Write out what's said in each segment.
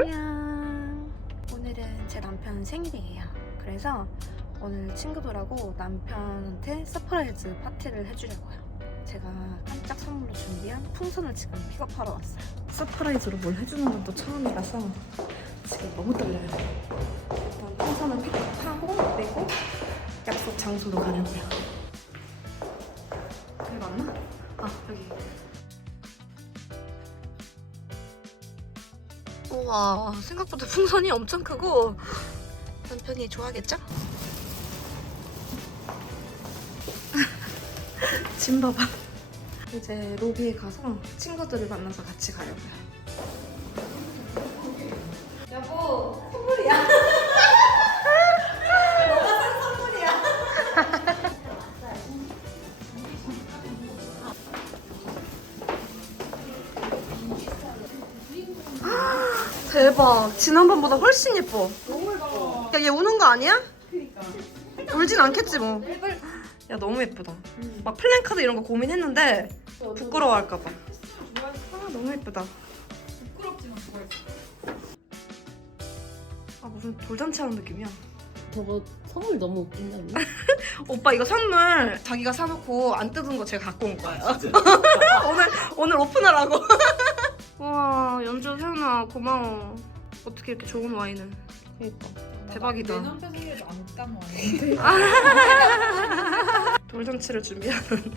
안녕. 오늘은 제 남편 생일이에요. 그래서 오늘 친구들하고 남편한테 서프라이즈 파티를 해주려고요. 제가 깜짝 선물로 준비한 풍선을 지금 픽업하러 왔어요. 서프라이즈로 뭘 해주는 건 또 처음이라서 지금 너무 떨려요. 일단 풍선을 픽업하고 그리고 약속 장소로 가려고요. 와 생각보다 풍선이 엄청 크고 남편이 좋아하겠죠? 짐 봐봐 이제 로비에 가서 친구들을 만나서 같이 가려고요 대박 지난번보다 훨씬 예뻐 너무 예뻐. 야, 얘 우는 거 아니야? 그니까. 울진 않겠지 뭐. 야, 너무 예쁘다. 막 플랜카드 이런 거 고민했는데 부끄러워할까 봐. 아, 너무 예쁘다. 부끄럽지만 좋아했어. 아, 무슨 돌잔치 하는 느낌이야. 저거 선물 너무 웃긴다. 오빠 이거 선물 자기가 사놓고 안 뜯은 거 제가 갖고 온 거예요. 오늘 오늘 오픈하라고. 와, 연주 세훈아 고마워. 어떻게 이렇게 좋은 와인을? 그러니까 대박이다. 내 남편 생일에도 안 까먹어. 돌잔치를 준비하는.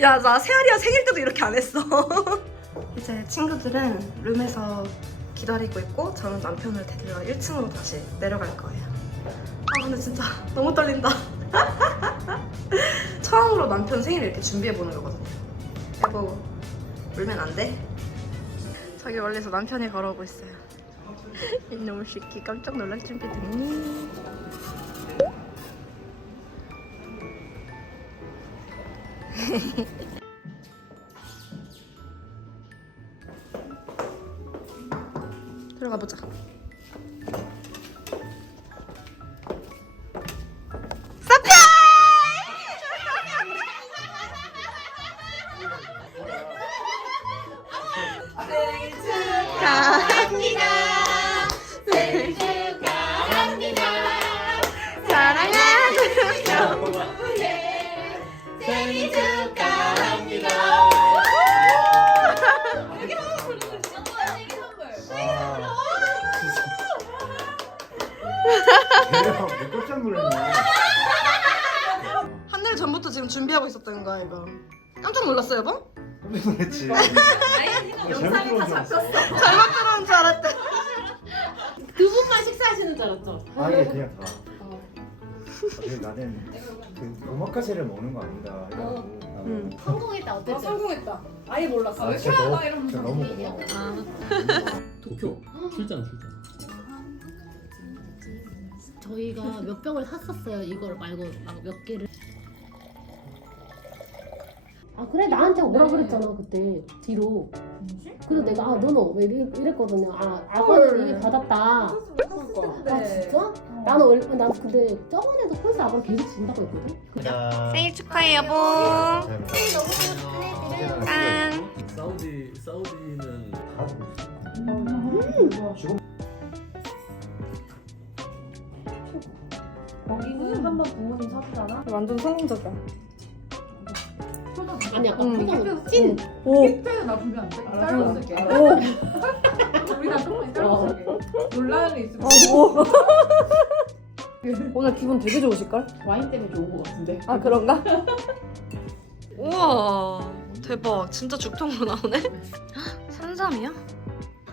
야, 나 세아리야 생일 때도 이렇게 안 했어. 이제 친구들은 룸에서 기다리고 있고 저는 남편을 데리러 1층으로 다시 내려갈 거예요. 아, 근데 진짜 너무 떨린다. 처음으로 남편 생일을 이렇게 준비해 보는 거거든요. 여보, 울면 안 돼? 저기 멀리서 남편이 걸어오고 있어요. 이놈의 새끼 깜짝 놀랄 준비 됐니? 준비하고 있었던 거야 이거. 깜짝 놀랐어요, 여보? 깜짝 놀랐지. 영상이 다 잡혔어. 잘못 들어온 줄 알았대. 그분만 식사하시는 줄 알았죠? 아예 그냥 다. 아니, 나는 그 오마카세를 먹는 거 아니다. 이러고. 음. 성공했다 나 어땠죠? 성공했다. 아예 몰랐어. 아, 왜 진짜 너무, 이러면서. 진짜 너무 고마워. 도쿄 출장 출장 저희가 몇 병을 샀었어요 이걸 말고 막 몇 개를 그래 나한테 오라 그랬잖아 그때. 뒤로. 그래서 내가 아 너는 왜 이래- 이랬거든요. 아 아버는 이미 받았다. 아 네. 진짜? 나는 원래 난 근데 저번에도 콘스 아버 계속 준다고 했거든? 생일 축하해 여보. 짠. 사우디 사우디는 거기는 한번 부모님 사주잖아. 완전 성공적이야. 아니 약간 음. 표정 찐 오. 택배도 나 주면 안 돼? 쓸게. 우리가 조금 짧고 쓸게. 논란이 있으면. 오. 오늘 기분 되게 좋으실걸? 와인 때문에 좋은 거 같은데. 아 그런가? 우와 대박 진짜 죽통으로 나오네 산삼이야?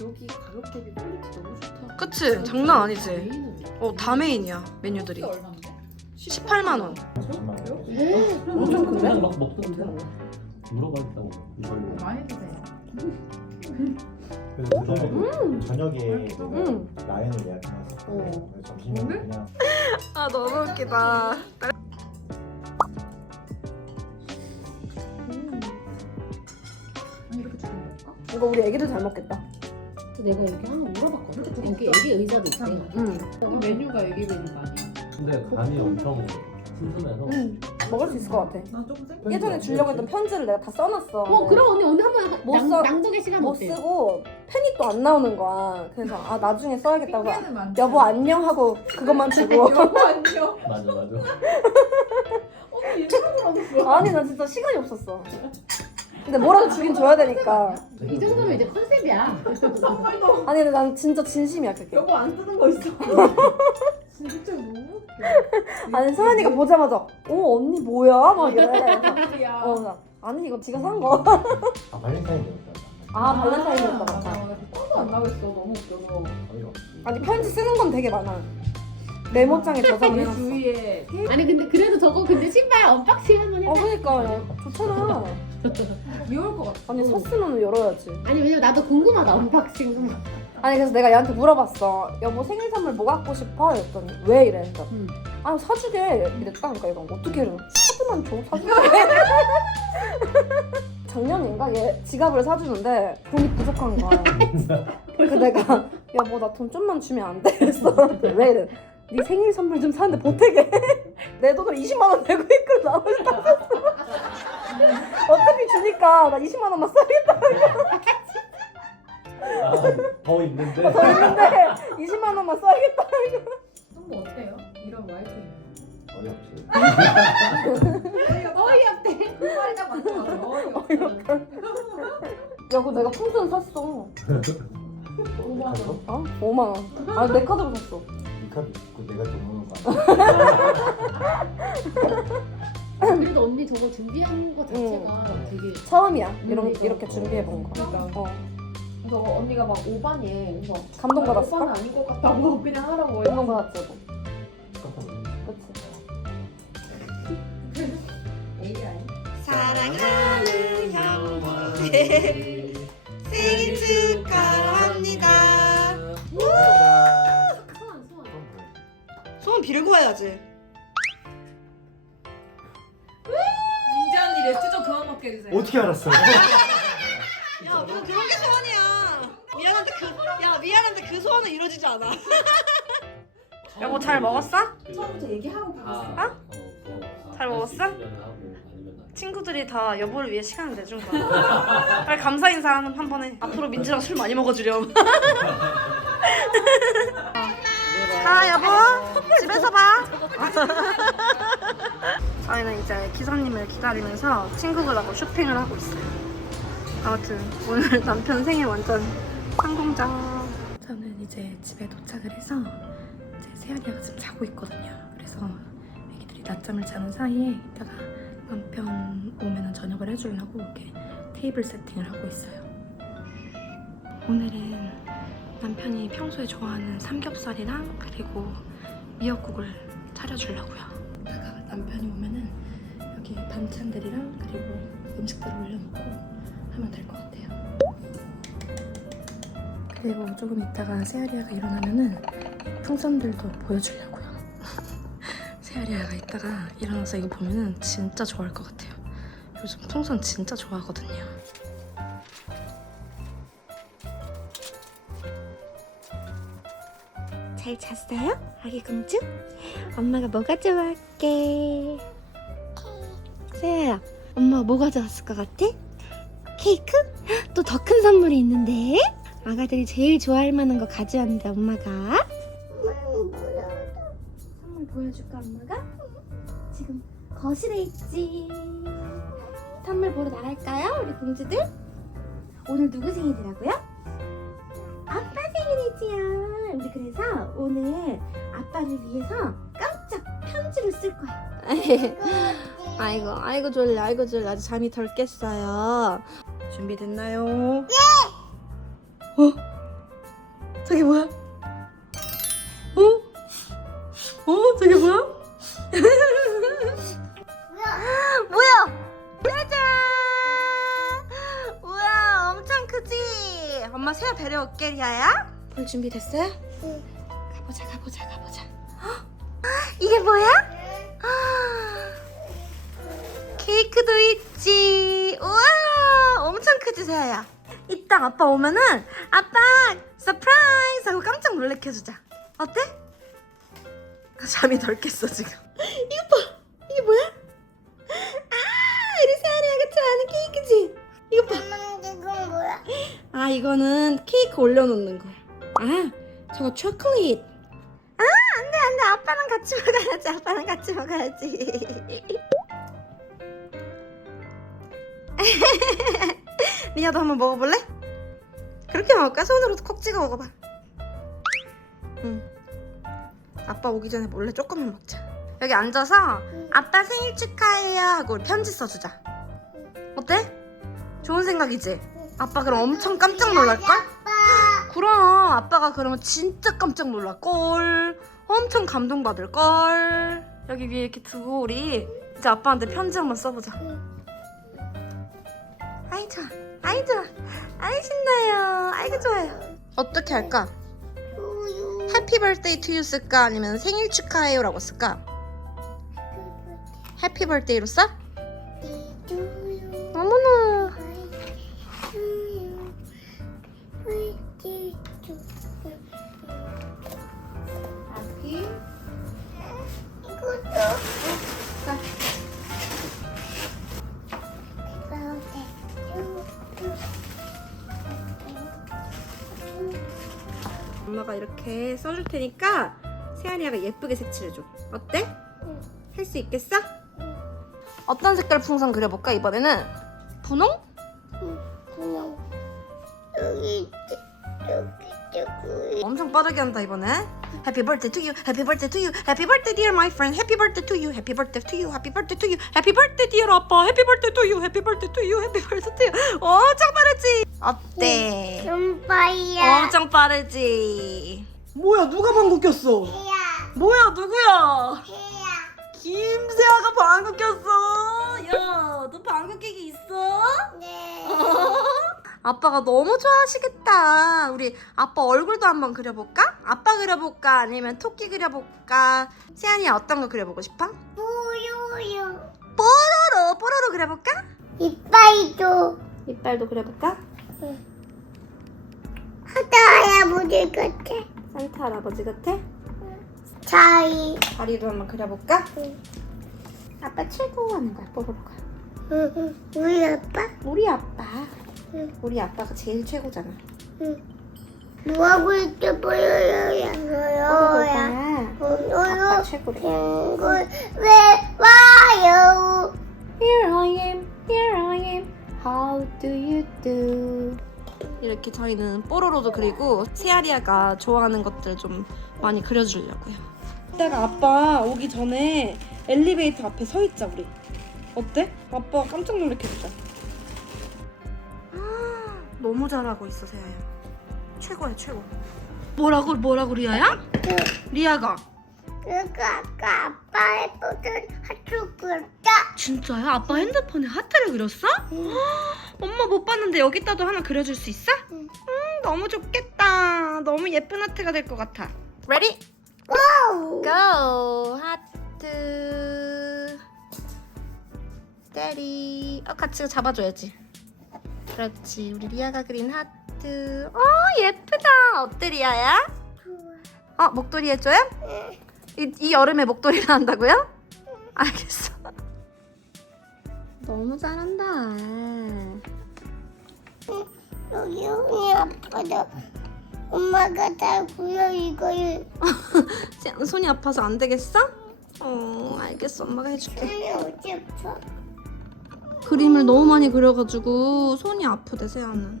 여기 가격 대비 퀄리티 너무 좋다 그치? 장난 아니지? 어 다 메인이야 메뉴들이 얼마인데? 18만 원 엄청 큰데? 막 먹던 데 물어봤다고 이걸로 많이 드세요. 그래서 저녁에, 저녁에 음. 라인을 예약해놨어. 어. 점심에 그냥 아 너무 웃기다 아니 이렇게 주는 걸까? 이거 우리 애기들 잘 먹겠다 내가 여기 하나 물어봤거든 여기 애기 의자도 있대 응 메뉴가 애기 메뉴가 아니야. 근데 간이 엄청 튼튼해서 응. 먹을 수 있을 것 같아. 난 조금 생. 예전에 주려고 했던 편지를 내가 다 써놨어. 어 그럼 언니 언니 한번 못 낭- 써- 낭독의 시간 못 어때? 쓰고 펜이 또 안 나오는 거야. 그래서 아 나중에 써야겠다고. 핑계는 많지. 여보 안녕 하고 그것만 주고. 여보 안녕. 맞아 맞아. 언니 일부러 그러는 아니 나 진짜 시간이 없었어. 근데 뭐라도 주긴 줘야 되니까. 이 정도면 이제 컨셉이야. 아니 근데 난 진짜 진심이야 그게. 여보 안 뜨는 거 있어. 진짜 너무 웃겨. 아니 서연이가 보자마자 오 언니 뭐야 막 이래. 야. 어 나. 아니 이거 지가 산 거. 아 발렌타인데이였다. 아 발렌타인이었다. 맞다. 맞아. 뻔도 안 나겠어. 너무 웃겨서. 없지. 아니 편지 쓰는 건 되게 많아. 메모장에 내 해놨어. 주위에 테이프 아니 근데 그래도 저거 근데 신발 언박싱 한번 어 해봐. 그러니까 야, 좋잖아. 미울 것 같아. 아니 샀으면 열어야지. 아니 왜냐면 나도 궁금하다 언박싱. 아니 그래서 내가 얘한테 물어봤어. 여보 생일 선물 뭐 갖고 싶어? 이랬더니 왜 이래? 그러니까 음. 아 사주게 이랬다. 그러니까 이거 어떻게 이래? 사주만 줘 사주게. 작년인가 얘 지갑을 사주는데 돈이 부족한 거야. 그 내가 여보 나 돈 좀만 주면 안 돼? 그랬어. 왜 이래? 네 생일 선물 좀 사는데 보태게. 내 돈을 20만 원 내고 있고 나머지 다 샀어. 어차피 주니까 나 20만 원만 써야겠다. 아, 더 있는데. 더 있는데 20만 원만 써야겠다. 형부 어때요? 이런 와이프. 어이없지. 어이 없대. 그 말이 딱 맞더라고. 어이 없대. 야, 그거 내가 풍선 샀어. 5만 원. 어? 5만 원. 아, 내 카드로 샀어. 이 카드 그 내가 돈 모는 거 아니야? 그래도 언니 저거 준비한 거 자체가 되게 처음이야. 이런 음, 이렇게 준비해 본 거. 그러니까. 어. 그래서 언니가 막 오반이에 그래서 감동 오반은 받았어? 아닌 것 같다고 그냥 하라고 감동 받았지, 뭐. 깜짝 놀랐네. 그치. 에이 아니 사랑하는 형제 생일 축하합니다. 소원 소원. 소원 빌고 해야지. 민지 언니 레트 좀 그만 먹게 해주세요 어떻게 알았어? 이루어지지 않아. 여보 잘 먹었어? 처음부터 얘기하고 아, 가겠어 어, 뭐, 잘 먹었어? 친구들이 다 여보를 위해 시간을 내준 거야. 빨리 감사 인사 한 번 해. 앞으로 민지랑 술 많이 먹어주렴. 가 여보. 집에서 봐. 저희는 이제 기사님을 기다리면서 친구들하고 쇼핑을 하고 있어요. 아무튼 오늘 남편 생일 완전 성공적. 이제 집에 도착을 해서 이제 세아리가 지금 자고 있거든요. 그래서 애기들이 낮잠을 자는 사이에 이따가 남편 오면은 저녁을 해주려고 이렇게 테이블 세팅을 하고 있어요. 오늘은 남편이 평소에 좋아하는 삼겹살이랑 그리고 미역국을 차려주려고요. 이따가 남편이 오면은 여기 반찬들이랑 그리고 음식들을 올려놓고 하면 될 것 같아요. 그리고 조금 있다가 세아리아가 일어나면은 풍선들도 보여주려고요. 세아리아가 이따가 일어나서 이거 보면은 진짜 좋아할 것 같아요. 요즘 풍선 진짜 좋아하거든요. 잘 잤어요? 아기 공주? 엄마가 뭐 가져갈게? 세아야, 엄마가 뭐 가져왔을 것 같아? 케이크? 또 더 큰 선물이 있는데? 아가들이 제일 좋아할 만한 거 가져왔는데 엄마가 선물 보여줄까 엄마가? 지금 거실에 있지 선물 보러 나갈까요 우리 공주들? 오늘 누구 생일이라고요? 아빠 생일이지요 우리 그래서 오늘 아빠를 위해서 깜짝 편지를 쓸 거야 아이고 아이고 졸려 아이고 졸려 아직 잠이 덜 깼어요 준비됐나요? 네! 어? 저게 뭐야? 어? 어? 저게 뭐야? 뭐야? 짜잔! 우와, 엄청 크지? 엄마 새우 데려올게, 리아야. 볼 준비 됐어요? 응. 가보자, 가보자, 가보자. 헉! 이게 뭐야? 헉! 케이크도 있지. 우와, 엄청 크지, 세아야. 이따 아빠 오면은 아빠 서프라이즈 하고 놀래켜주자. 어때? 잠이 덜 깼어 지금. 이거 봐. 이게 뭐야? 예쁘지? 이거 봐. 이건 뭐야? 아 이거는 케이크 올려놓는 거. 아 저거 초콜릿. 아 안돼 안돼 아빠랑 같이 먹어야지 아빠랑 같이 먹어야지. 리아도 한번 먹어볼래? 그렇게 먹을까? 손으로 콕 찍어 먹어봐. 아빠 오기 전에 몰래 조금만 먹자. 여기 앉아서 아빠 생일 축하해요 하고 편지 써주자. 어때? 좋은 생각이지? 아빠 그럼 엄청 깜짝 놀랄걸? 그럼 아빠가 그러면 진짜 깜짝 놀랄걸 엄청 감동받을걸 여기 위에 이렇게 두고 우리 이제 아빠한테 편지 한번 써보자 아이 좋아 아이 좋아 아이 신나요 아이고 좋아요 어떻게 할까? 해피 버스데이 투유 쓸까 아니면 생일 축하해요라고 쓸까? 해피 버스데이로 써? 엄마가 이렇게 써줄 테니까 세안이가 예쁘게 색칠해줘. 어때? 할수 있겠어? 어떤 색깔 풍선 그려볼까 이번에는? 분홍? 여기 여기 저기 엄청 빠르게 한다 이번에. Happy birthday to you, happy birthday to you, happy birthday dear my friend, happy birthday to you, happy birthday to you, happy birthday to you, happy birthday dear 아빠, happy birthday to you, happy birthday to you, happy birthday to you. 엄청 빠르지? 어때? 좀봐야 엄청 빠르지? 뭐야 누가 방구 꼈어? 해야 뭐야 누구야? 해야 김세아가 방구 꼈어. 야, 너 방구 끼기 있어? 네 아빠가 너무 좋아하시겠다. 우리 아빠 얼굴도 한번 그려볼까? 아빠 그려볼까? 아니면 토끼 그려볼까? 세안이 어떤 거 그려보고 싶어? 우유유 뽀로로, 뽀로로 그려볼까? 이빨도 이빨도 그려볼까? 하다 할아버지 같아 산타 할아버지 같아? 자이 다리도 한번 그려볼까? 응. 아빠 최고 하는 거야, 뽀로로가. 응, 우리 아빠 우리 아빠. 응. 우리 아빠가 제일 최고잖아. 뭐하고 있어 보여요 보여요 뽀로로가 아빠 최고래. 왜 와요 Here I am, here I am. How do you do? 이렇게 저희는 뽀로로도 그리고 세아리아가 좋아하는 것들 좀 많이 그려주려고요. 이따가 아빠 오기 전에 엘리베이터 앞에 서 있자 우리. 어때? 아빠 깜짝 놀래켜 주자. 너무 잘하고 있어 세아야. 최고야 최고. 뭐라고 뭐라고 리아야? 리아가 그러니까 아까 아빠의 포들 하트 그 렸다 진짜야? 아빠 핸드폰에 하트를 그렸어? 엄마 못 봤는데 여기다도 하나 그려줄 수 있어? 응. 음, 너무 좋겠다. 너무 예쁜 하트가 될 것 같아. Ready? 와우 Go! 하트. 때리. 어, 같이 잡아줘야지. 그렇지. 우리 리아가 그린 하트. 어, 예쁘다. 어때, 리아야? 어, 목도리 해줘요? 이, 이 여름에 목도리를 한다고요? 알겠어. 너무 잘한다. 여기 아빠도 엄마가 다 구여 이거를 세- 손이 아파서 안 되겠어? 어, 알겠어. 엄마가 해줄게. 손이 어디서 그림을 너무 많이 그려가지고 손이 아프대, 세아는.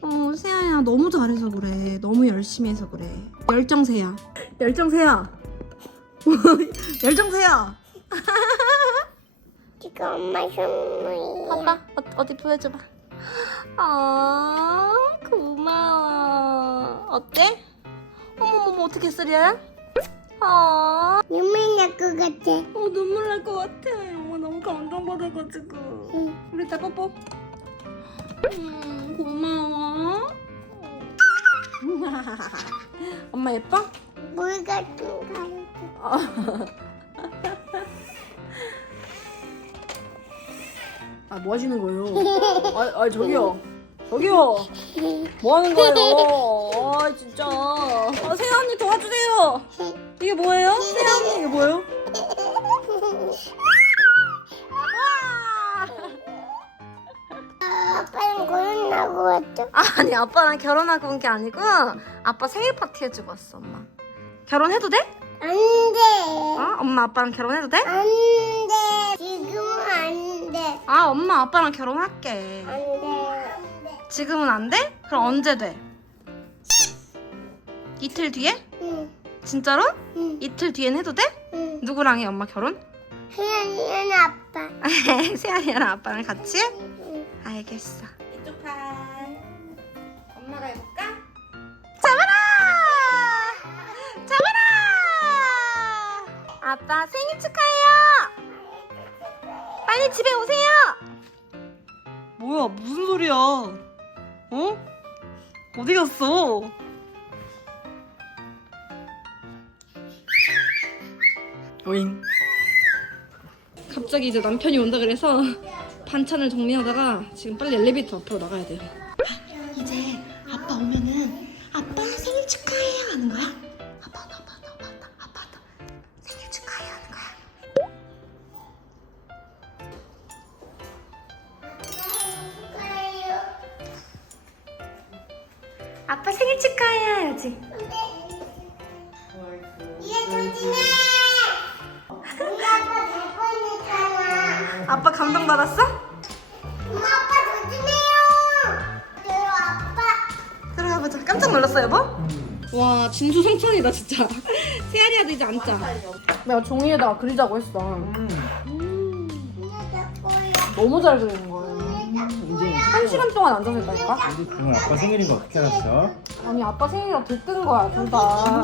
어, 세아야 너무 잘해서 그래. 너무 열심히 해서 그래. 열정 세야. 열정 세야. 열정 세야. 지금 엄마 선물이야 봐봐. 어, 어디 보여줘봐. 아, 고마워. 어때? 어머머머, 어떻게 쓰리야? 아, 눈물 날것 같아 어, 눈물 날 것 같아. 엄마 너무 감동받아가지고. 응. 우리 다 뽀뽀. 음, 고마워. 엄마 예뻐? 물 같은 가요 아 뭐 하시는 거예요? 아, 아 저기요 저기요 뭐 하는 거예요? 아 진짜 아, 세아 언니 도와주세요. 이게 뭐예요? 세아 언니 이게 뭐예요? 결혼하고 왔죠? 아니 아빠랑 결혼하고 온 게 아니고 아빠 생일 파티 해주고 왔어 엄마 결혼해도 돼? 안 돼. 어? 엄마 아빠랑 결혼해도 돼? 안 돼. 지금은 안 돼. 아 엄마 아빠랑 결혼할게 안 돼. 지금은 안 돼? 그럼 언제 돼? 이틀 뒤에? 응. 진짜로? 응. 이틀 뒤엔 해도 돼? 응. 누구랑 해 엄마 결혼? 혜연이는 아빠. 세안이랑 아빠랑 같이? 해? 응. 알겠어 이쪽 팔 엄마가 해볼까? 잡아라! 잡아라! 아빠 생일 축하해요! 빨리 집에 오세요! 뭐야 무슨 소리야 어? 어디 갔어? 오잉 갑자기 이제 남편이 온다 그래서 반찬을 정리하다가 지금 빨리 엘리베이터 앞으로 나가야 돼요. 보자. 깜짝 놀랐어 여보? 와 진수성찬이다 진짜. 세아리야도 이제 앉자. 내가 종이에다가 그리자고 했어. 너무 잘 그리는 거야. 한 시간 동안 앉아서 했다니까? 오늘 아빠 생일인 거 어떻게 알았어? 아니 아빠 생일이랑 들뜬 거야 둘 다.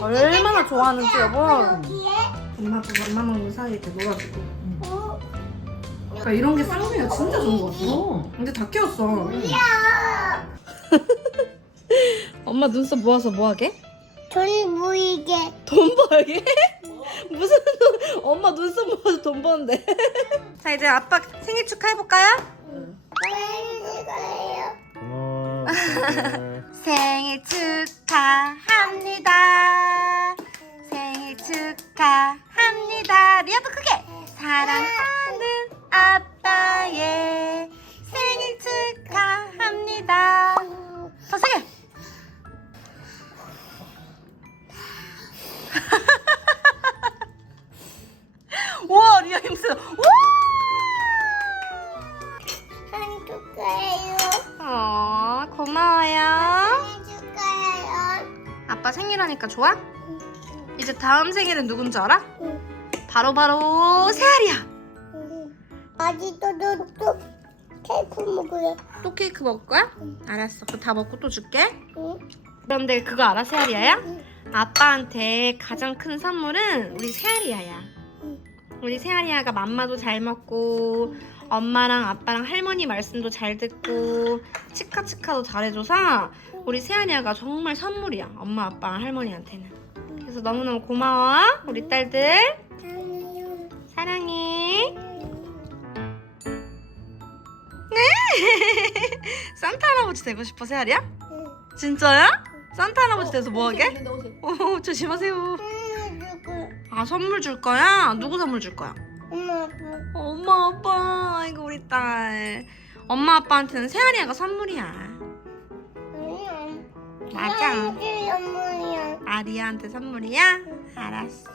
얼마나 좋아하는지 여보. 엄마 아빠 맘마 먹는 사이에 이렇게 놀아주고. 그러니까 이런 게 쌍둥이가 진짜 좋은 거 같아. 근데 다 키웠어. 엄마 눈썹 모아서 뭐하게? 돈 보이게. 돈 벌게? 무슨 돈, 엄마 눈썹 모아서 돈 버는데. 자 이제 아빠 생일 축하해볼까요? 거예요. 고마워. 생일 축하합니다. 생일 축하합니다. 리아도 크게 사랑하는 아빠의 와! 한쪽 거예요. 어 고마워요. 한쪽 거예요. 아빠 생일하니까 좋아? 이제 다음 생일은 누군지 알아? 응. 바로 바로 세알이야. 아직도 너또 케이크 먹어요. 또 케이크 먹을 거야? 알았어. 그거 다 먹고 또 줄게. 응. 그런데 그거 알아, 세알이야야? 응. 아빠한테 가장 큰 선물은 우리 세알이야야. 응. 우리 세알이야가 맘마도 잘 먹고 엄마랑 아빠랑 할머니 말씀도 잘 듣고 치카치카도 잘해줘서 우리 세알이야가 정말 선물이야. 엄마, 아빠랑 할머니한테는. 그래서 너무너무 고마워, 우리 딸들. 사랑해. 산타 할아버지 되고 싶어? 응. 진짜야? 산타 할아버지 돼서 뭐하게? 어, 조심하세요. 아, 선물 줄 거야? 누구 선물 줄 거야? 엄마 아빠. 엄마, 아빠. 아이고, 우리 딸. 엄마, 아빠한테는 세알이가 선물이야. 아니야. 맞아. 아리아한테 선물이야? 알았어.